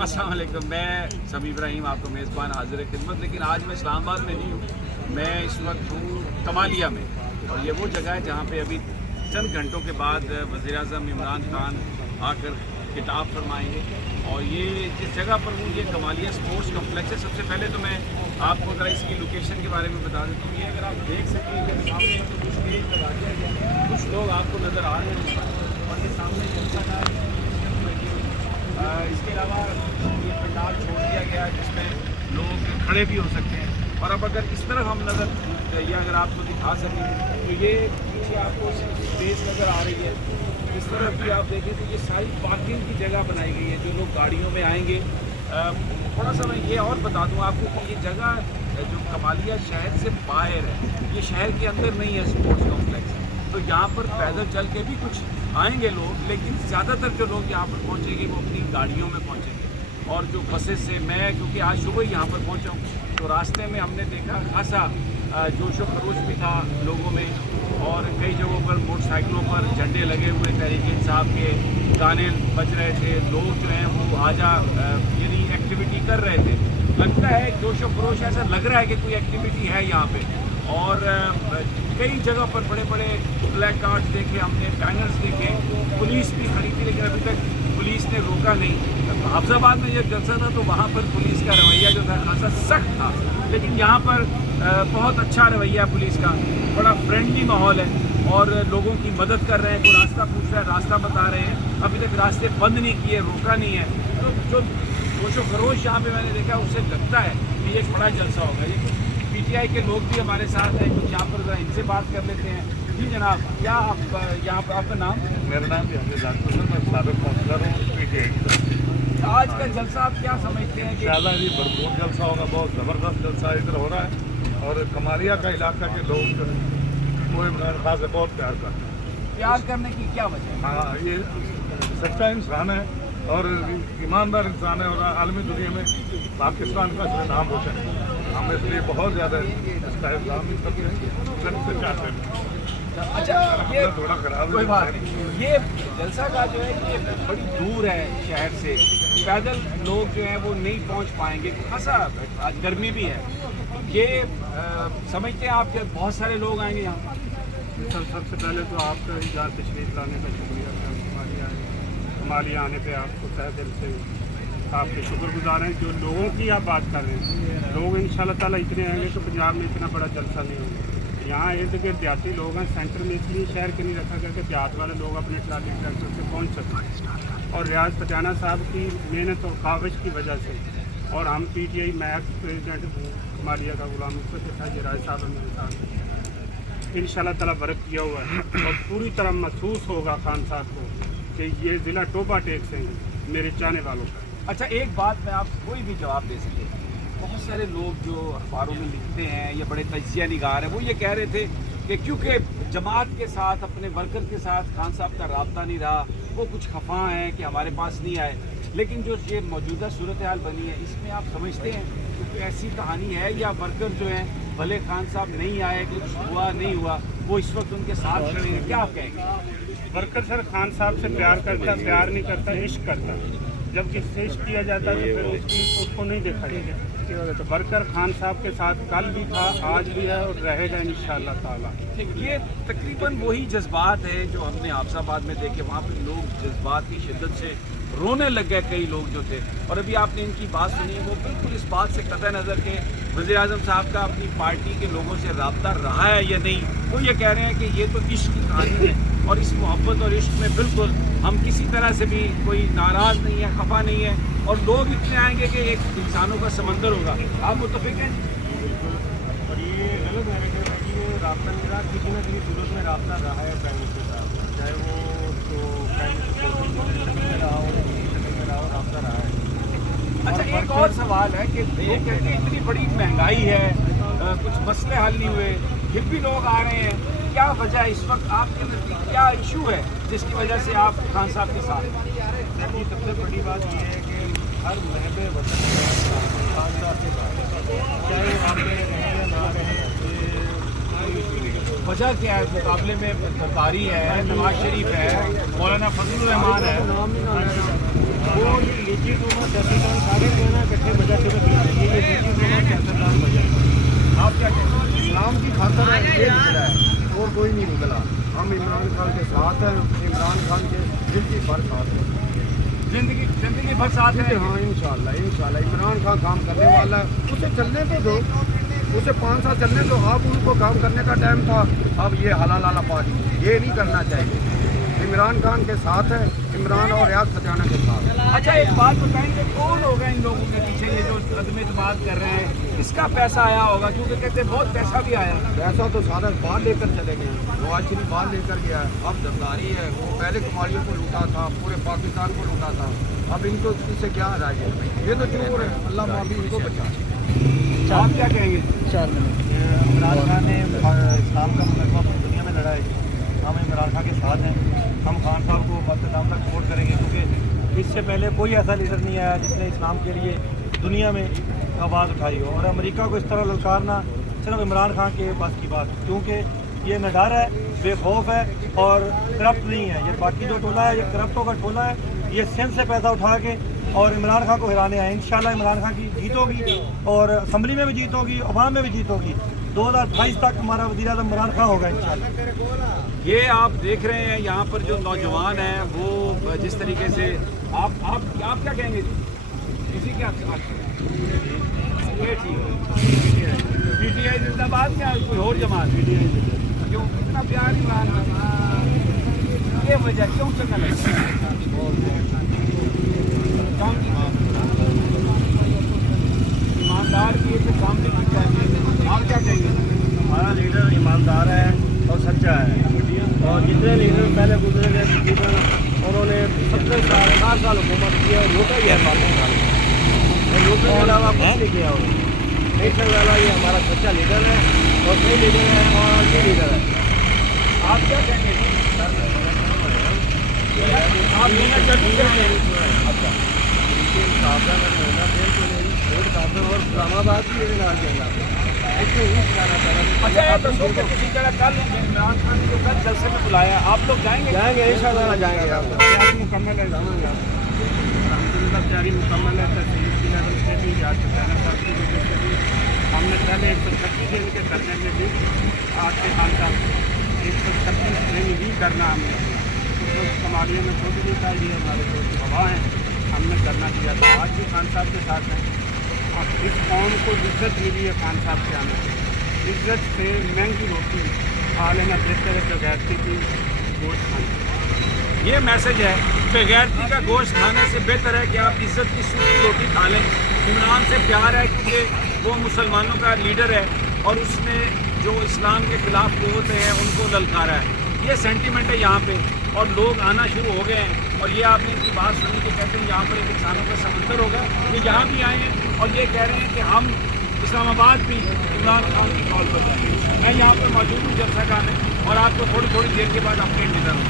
अस्सलाम वालेकुम। मैं समी इब्राहिम आपको मेज़बान हाजिर खिदमत। लेकिन आज मैं इस्लामाबाद में नहीं हूँ, मैं इस वक्त हूँ कमालिया में, और ये वो जगह है जहाँ पे अभी चंद घंटों के बाद वज़ीर-ए-आज़म इमरान खान आकर खिताब फरमाएंगे। और ये जिस जगह पर हूँ ये कमालिया स्पोर्ट्स कॉम्प्लेक्स है। सबसे पहले तो मैं आपको ज़रा इसकी लोकेशन के बारे में बता देता हूँ। ये अगर आप देख सकें कि सामने तो स्टेज लगा दिया गया है, कुछ लोग आपको नज़र आ रहे हैं और ये सामने जलसा का इसके अलावा ये पंडाल छोड़ दिया गया है जिसमें लोग खड़े भी हो सकते हैं। और अब अगर इस तरफ हम नज़र ये अगर आपको दिखा सकें तो ये पीछे आपको स्पेस नज़र आ रही है। इस तरफ भी आप देखें तो ये सारी पार्किंग की जगह बनाई गई है, जो लोग गाड़ियों में आएंगे। थोड़ा सा मैं ये और बता दूं आपको कि ये जगह जो कमालिया शहर से बाहर है, ये शहर के अंदर नहीं है स्पोर्ट्स कॉम्प्लेक्स। तो यहाँ पर पैदल चल के भी कुछ आएंगे लोग, लेकिन ज़्यादातर जो लोग यहाँ पर पहुँचेंगे वो अपनी गाड़ियों में पहुँचेंगे। और जो बसेस से मैं क्योंकि आज सुबह ही यहाँ पर पहुँचा हूँ, तो रास्ते में हमने देखा खासा जोश व खरोश भी था लोगों में। और कई जगहों पर मोटरसाइकिलों पर झंडे लगे हुए तहरीक इंसाफ के, गाने बज रहे थे, लोग जो हैं वो आजा यानी एक्टिविटी कर रहे थे। लगता है जोश व खरोश, ऐसा लग रहा है कि कोई एक्टिविटी है यहाँ पे। और कई जगह पर बड़े बड़े ब्लैक कार्ड्स देखे हमने, बैनर्स देखे, पुलिस भी खड़ी थी, लेकिन अभी तक पुलिस ने रोका नहीं। हाफिजाबाद में जब जलसा था तो वहाँ पर पुलिस का रवैया जो था खासा सख्त था, लेकिन यहाँ पर बहुत अच्छा रवैया पुलिस का, बड़ा फ्रेंडली माहौल है और लोगों की मदद कर रहे हैं। कोई रास्ता पूछ रहा है, रास्ता बता रहे हैं, अभी तक रास्ते बंद नहीं किए, रोका नहीं है। तो जो जोश व खरोश यहाँ पे मैंने देखा उससे लगता है कि ये बड़ा जलसा होगा। ये कुछ पीटीआई के लोग भी हमारे साथ हैं, कुछ यहाँ पर इनसे बात कर लेते हैं। जी जनाब, क्या आप यहाँ पर, आपका नाम? मेरा नाम मैं साबिक काउंसलर हूँ पीटीआई। आज का जलसा आप क्या समझते हैं? इंशाल्लाह ये भरपूर जलसा होगा, बहुत ज़बरदस्त जलसा इधर हो रहा है। और कमालिया का इलाका के लोग जो है वो इमरान खान से बहुत प्यार करते हैं। प्यार करने की क्या वजह है? हाँ, ये सच्चा इंसान है और ईमानदार इंसान है, और आलमी दुनिया में पाकिस्तान का जो नाम रोशन है। हम इसलिए बहुत ज़्यादा इसका इस्लामी सबसे चाहते हैं। अच्छा, ये थोड़ा खराब कोई बात नहीं। ये जलसा का जो है ये बड़ी दूर है शहर से, पैदल लोग जो हैं वो नहीं पहुंच पाएंगे, खासा आज गर्मी भी है। ये समझते हैं आप कि बहुत सारे लोग आएंगे यहाँ? सर, सबसे पहले तो आपका इजाज़त तशरीफ़ लाने का शुक्रिया। कमालिया आने पे आपको तहे दिल से आपके शुक्रगुजार हैं। जो लोगों की आप बात कर रहे हैं, लोग इंशाल्लाह ताला इतने आएंगे तो पंजाब में इतना बड़ा जलसा नहीं होगा। यहाँ इर्द गिर्द देहाती लोग हैं, सेंटर में इसलिए शहर के नहीं रखा गया कि देहात वाले लोग अपने ट्राली ट्रैक्टर से पहुँच सकें। और रियाज पटियाला साहब की मेहनत और काविश की वजह से, और हम पीटीआई मैक्स प्रेसिडेंट कमालिया का गुलाम ये राज साहब मेरे साथ इंशाल्लाह ताला वर्क किया हुआ है। और पूरी तरह महसूस होगा खान साहब को कि ये ज़िला टोबा टेक से मेरे चाहने वालों का। अच्छा, एक बात मैं आप कोई भी जवाब दे सके। बहुत सारे लोग जो अखबारों में लिखते हैं, ये बड़े तजिया निगार हैं, वो ये कह रहे थे कि क्योंकि जमात के साथ, अपने वर्कर के साथ खान साहब का राब्ता नहीं रहा, वो कुछ खफा हैं कि हमारे पास नहीं आए। लेकिन जो ये मौजूदा सूरत हाल बनी है, इसमें आप समझते हैं कि ऐसी कहानी है, या वर्कर जो हैं भले खान साहब नहीं आए, कुछ हुआ नहीं हुआ, वो इस वक्त उनके साथ खड़े हैं? क्या आप कहेंगे? वर्कर सर खान साहब से प्यार करता, प्यार नहीं करता, इश्क करता। जब किसी इश्क किया जाता है तो फिर उसको नहीं देखा जाता। तो वर्कर खान साहब के साथ कल भी था, आज भी है और रहेगा इंशाल्लाह ताला। ये तकरीबन वही जज्बात है जो हमने हाफिजाबाद में देखे। वहाँ पे लोग जज्बात की शिद्दत से रोने लग गए, कई लोग जो थे। और अभी आपने इनकी बात सुनी, वो बिल्कुल इस बात से कतई नज़र के वज़ीर-ए-आज़म साहब का अपनी पार्टी के लोगों से रब्ता रहा है या नहीं, वो ये कह रहे हैं कि ये तो इश्क की कहानी है, और इस मोहब्बत और इश्क में बिल्कुल हम किसी तरह से भी कोई नाराज़ नहीं है, खफा नहीं है। और लोग इतने आएंगे कि एक इंसानों का समंदर होगा। आप मुत्तफ़िक़ हैं? और ये गलत नैरेटिव है कि ये राब्ता नहीं रहा, किसी न किसी सूरत में राब्ता रहा है प्राइम मिनिस्टर साहब, चाहे वो तो प्राइम मिनिस्टर में रहा हो, शक्ल में रहा हो, राब्ता रहा है। अच्छा, एक और सवाल है कि लोग कहते हैं इतनी बड़ी महंगाई है, कुछ मसले हल नहीं हुए, फिर भी लोग आ रहे हैं। क्या वजह है इस वक्त आपके नज़दीक, क्या इशू है जिसकी वजह से आप खान साहब के साथ? देखिए, सबसे बड़ी बात यह है कि हर महबे वतन खान साहब के साथ, चाहे वो वहाँ पे रहे या ना रहे, वजह क्या है? मुकाबले में सरकारी है, नवाज शरीफ है, मौलाना फजल रहमान है। وہ निजी टूमा सियासतदान सारे जो है ना इकट्ठे बजट में ये निजी टूमा सियासतदान बजट आप क्या कहते हैं? इस्लाम की खातर ये निकला है और कोई नहीं निकला। हम इमरान खान के साथ हैं, इमरान खान के जिंदगी भर साथ हैं। जिंदगी भर साथ है। हाँ इंशाल्लाह इमरान खान काम करने वाला है, उसे चलने तो दो, उसे 5 साल चलने दो। अब उनको काम करने का टाइम था, अब ये हलाल वाला पानी ये नहीं करना चाहिए। इमरान खान के साथ है, इमरान और रियाज सजाना के साथ। अच्छा एक बात बताएंगे, कौन होगा इन लोगों के पीछे ये जो अदम बात कर रहे हैं? इसका पैसा आया होगा, क्योंकि कहते हैं बहुत पैसा भी आया। पैसा तो सारा बाहर लेकर चले गए, नवाज शरीफ बाहर लेकर गया है। अब जमदारी है, वो पहले कमालियों को लूटा था, पूरे पाकिस्तान को लूटा था। अब इनको इससे क्या आ रहा है? ये तो चोर है, अल्लाह माफी इनको बचा। आप क्या कहेंगे? इमरान खान ने इस्लाम का मुकदमा पूरी दुनिया में लड़ा है। हम इमरान खान के साथ हैं। हम खान साहब को मक़दम तक सपोर्ट करेंगे, क्योंकि इससे पहले कोई ऐसा लीडर नहीं आया जिसने इस्लाम के लिए दुनिया में आवाज़ उठाई हो। और अमेरिका को इस तरह ललकारना सिर्फ इमरान खान के पास की बात, क्योंकि ये निडर है, बेखौफ है और करप्ट नहीं है। ये बाकी जो टोला है, ये करप्टों का टोला है। ये सिंध से पैसा उठा के और इमरान खान को हिराने आए। इंशाल्लाह इमरान खान की जीत होगी और असम्बली में भी जीत होगी, अवाम में भी जीत होगी। 2028 तक हमारा वज़ीर-ए-आज़म इमरान खान होगा इंशाल्लाह। ये आप देख रहे हैं यहाँ पर जो नौजवान हैं वो जिस तरीके से आप क्या कहेंगे जी? किसी के पीटीआई जिंदाबाद क्या कोई और जमात? क्यों इतना प्यार इमरान खान? ये वजह क्यों चलना लगता है? ईमानदार की तो काम नहीं करता है। आप क्या कहेंगे? हमारा लीडर ईमानदार है और सच्चा है। और जितने लीडर पहले गुजरे गए तकरीबन उन्होंने 70 साल 60 साल हुकूमत की और लूटा ही है पाकिस्तान और लूटने के अलावा कुछ नहीं किया उन्होंने। नेशनल वाला ये हमारा सच्चा लीडर है और सही लीडर है और अच्छी लीडर है। आप क्या कहेंगे? आप मेहनत कर चुके हैं। अच्छा और इस्लामाबाद भी मेरे नाम के अच्छा ये दसो कि किसी तरह कल इमरान खान को कल जलसे में बुलाया, आप लोग जाएंगे? जाएंगे इंशाल्लाह जाएंगे। आप तैयारी मुकम्मल है, अलहमदुलिल्लाह तैयारी मुकम्मल है। तहसील की लेवल से भी या चौकीदार साहब की वजह से भी हमने पहले 136 दिन के करने में भी आज के खान साहब 136 दिन ही करना हमने उस वक्त कमालियों में खुद नहीं था। ये हमारे जो गवाह हैं, हमने करना दिया था। आज भी खान साहब के साथ हैं और इस कौम को इज्जत मिली है खान साहब के आने से। इज्जत से महंगी रोटी खा लेना बेहतर है बगैरती की गोश्त खाने। ये मैसेज है, बेगैरती का गोश्त खाने से बेहतर है कि आप इज्जत की सूखी रोटी खा लें। इमरान से प्यार है क्योंकि वो मुसलमानों का लीडर है और उसने जो इस्लाम के खिलाफ कुव्वतें हैं उनको ललकारा है। ये सेंटीमेंट है यहाँ पे और लोग आना शुरू हो गए हैं। और ये आपने इनकी बात सुनी कि कहते हैं यहाँ पर एक इंसानों का समंदर होगा। ये यहाँ भी आए हैं और ये कह रहे हैं कि हम इस्लामाबाद भी इमरान खान की कॉल पर जाएंगे। मैं यहाँ पर मौजूद हूँ जलसा खान है और आपको थोड़ी देर के बाद अपडेट देता हूँ।